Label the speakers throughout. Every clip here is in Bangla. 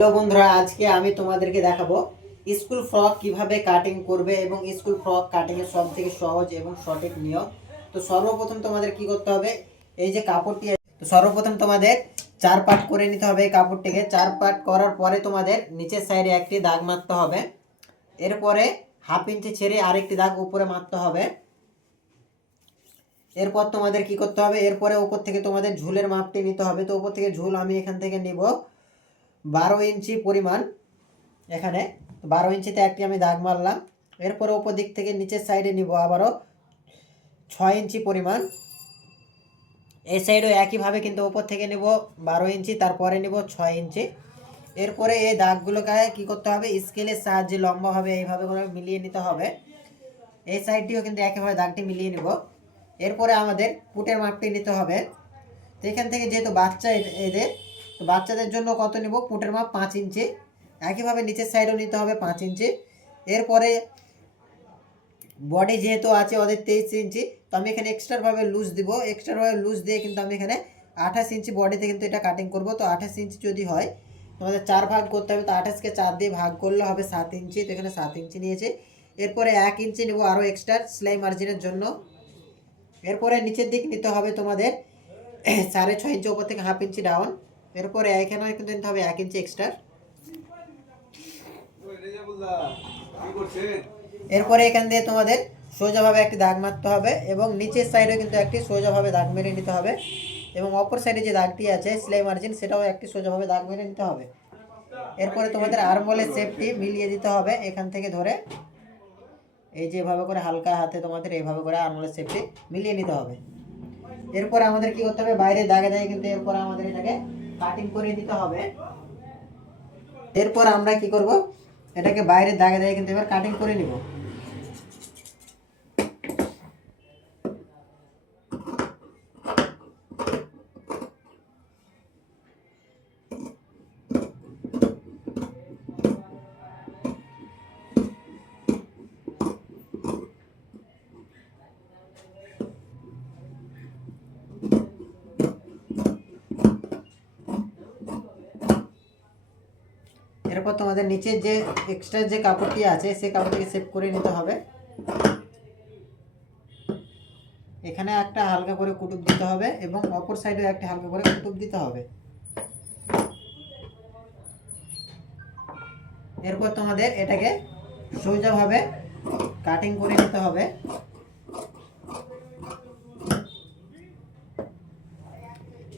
Speaker 1: হ্যালো বন্ধুরা, আজকে আমি তোমাদেরকে দেখাবো স্কুল ফ্রক কীভাবে কাটিং করবে এবং স্কুল ফ্রক কাটিং এর সব থেকে সহজ এবং সঠিক নিয়ম। তো সর্বপ্রথম তোমাদের কি করতে হবে? এই যে কাপড়টি তো সর্বপ্রথম তোমাদের চার পাট করে নিতে হবে এই কাপড়টিকে। চার পাট করার পরে তোমাদের নিচের সাইডে একটি দাগ মারতে হবে। এরপরে হাফ ইঞ্চি ছেড়ে আরেকটি দাগ উপরে মারতে হবে। এরপর তোমাদের কি করতে হবে? এরপরে উপর থেকে তোমাদের ঝুলের মাপটি নিতে হবে। তো উপর থেকে ঝুল আমি এখান থেকে নিব। বারো ইঞ্চি পরিমাণ। এখানে বারো ইঞ্চিতে একটি আমি দাগ মারলাম। এরপরে ওপর দিক থেকে নিচের সাইডে নিব আবারও ছয় ইঞ্চি পরিমাণ। এই সাইডও একইভাবে কিন্তু ওপর থেকে নেব বারো ইঞ্চি, তারপরে নেব ছয় ইঞ্চি। এরপরে এই দাগগুলোকে কি করতে হবে? স্কেলের সাহায্যে লম্বাভাবে এইভাবে করে মিলিয়ে নিতে হবে। এই সাইডটিও কিন্তু একইভাবে দাগটি মিলিয়ে নেব। এরপরে আমাদের পুটের মাপটি নিতে হবে। তো এখান থেকে যেহেতু বাচ্চা এদের তো বাচ্চাদের জন্য কত নেব? পুটের মাপ পাঁচ ইঞ্চি। একইভাবে নিচের সাইডও নিতে হবে পাঁচ ইঞ্চি। এরপরে বডি যেহেতু আছে, ওদের তেইশ ইঞ্চি। তো আমি এখানে এক্সট্রাভাবে লুজ দিব। এক্সট্রাভাবে লুজ দিয়ে কিন্তু আমি এখানে আঠাশ ইঞ্চি বডিতে কিন্তু এটা কাটিং করব। তো আঠাশ ইঞ্চি যদি হয়, তোমাদের চার ভাগ করতে হবে। তো আঠাশকে চার দিয়ে ভাগ করলে হবে সাত ইঞ্চি। তো এখানে সাত ইঞ্চি নিয়েছে। এরপরে এক ইঞ্চি নেব আরও এক্সট্রা সেলাই মার্জিনের জন্য। এরপরে নিচের দিক নিতে হবে তোমাদের সাড়ে ছয় ইঞ্চি, ওপর থেকে হাফ ইঞ্চি ডাউন এরপরে এখানে কিন্তু নিতে হবে এক ইঞ্চি এক্সট্রা এরপরে এখান দিয়ে তোমাদের সোজাভাবে একটি দাগ মারতে হবে এবং নিচের সাইডেও কিন্তু একটি সোজাভাবে দাগ মেরে নিতে হবে এবং অপর সাইডে যে দাগটি আছে, সেলাই মার্জিন সেটাও একটি সোজাভাবে দাগ মেরে নিতে হবে। এরপরে তোমাদের আরমোলের সেফটি মিলিয়ে দিতে হবে এখান থেকে ধরে। এই যে এভাবে করে হালকা হাতে তোমাদের এইভাবে করে আরমোলের সেফটি মিলিয়ে নিতে হবে। এরপর আমাদের কি করতে হবে? বাইরে দাগে দাগে কিন্তু এরপর আমাদের এটাকে কাটিং করে দিতে হবে। এরপর আমরা কি করব? এটাকে বাইরে দাগে দাগে কিন্তু এবার কাটিং করে নিব। এরপর তোমাদের নিচের যে এক্সট্রা যে কাপড়টি আছে সেই কাপড়টিকে সেভ করে নিতে হবে। এখানে একটা হালকা করে কুটুপ দিতে হবে এবং অপর সাইডেও একটা হালকা করে কুটুপ দিতে হবে। এরপর তোমাদের এটাকে সোজাভাবে কাটিং করে নিতে হবে।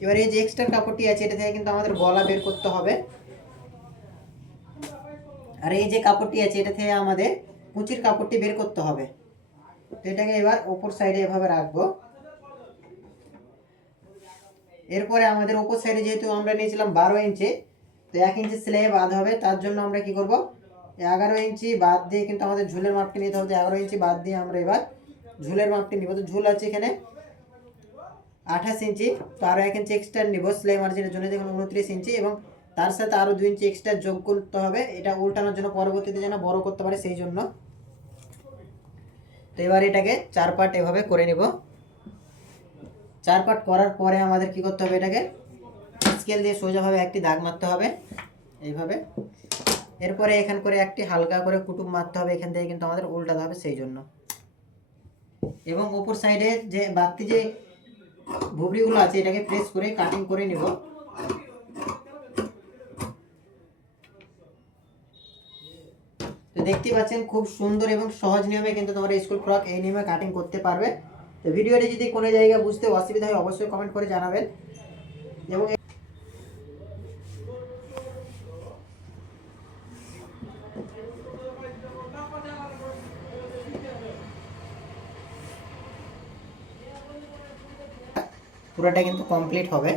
Speaker 1: এবার এই যে এক্সট্রা কাপড়টি আছে, এটা থেকে কিন্তু আমাদের গলা বের করতে হবে। আর এই যে কাপড়টি আছে, এটা থেকে আমাদের কুচির কাপড়টি বের করতে হবে। তো এটাকে এবার ওপর সাইডে এভাবে রাখব। এরপরে আমাদের ওপর সাইডে যেহেতু আমরা নিয়েছিলাম বারো ইঞ্চি, তো এক ইঞ্চি সেলাই বাদ হবে। তার জন্য আমরা কি করব? এগারো ইঞ্চি বাদ দিয়ে কিন্তু আমাদের ঝুলের মাপটি নিতে হবে। এগারো ইঞ্চি বাদ দিয়ে আমরা এবার ঝুলের মাপটি নিব। তো ঝুল আছে এখানে আঠাশ ইঞ্চি, তো আরও এক ইঞ্চি এক্সট্রা নিব। সেলাই মার্জিনের জন্য দেখুন, উনত্রিশ ইঞ্চি এবং তার সাথে আরও দুই ইঞ্চি এক্সট্রা যোগ করতে হবে। এটা উল্টানোর জন্য পরবর্তীতে যেন বড় করতে পারে সেই জন্য। তো এবার এটাকে চার পার্ট এভাবে করে নিব। চার পার্ট করার পরে আমাদের কি করতে হবে এটাকে? স্কেল দিয়ে সোজাভাবে একটি দাগ মারতে হবে। এইভাবে। এরপরে এখান করে একটি হালকা করে কুটুম মারতে হবে। এখান থেকে কিন্তু আমাদের উল্টাতে হবে সেই জন্য। এবং উপর সাইডে যে বাড়তি যে ভুবড়িগুলো আছে, এটাকে প্রেস করে কাটিং করে নিব। তো দেখতেই পাচ্ছেন, খুব সুন্দর এবং সহজ নিয়মে কিন্তু তোমরা স্কুল ফ্রক এই নিয়মে কাটিং করতে পারবে। তো ভিডিওটি যদি কোনো জায়গায় বুঝতে অসুবিধা হয়, অবশ্যই কমেন্ট করে জানাবেন। এবং পুরোটা কিন্তু কমপ্লিট হবে।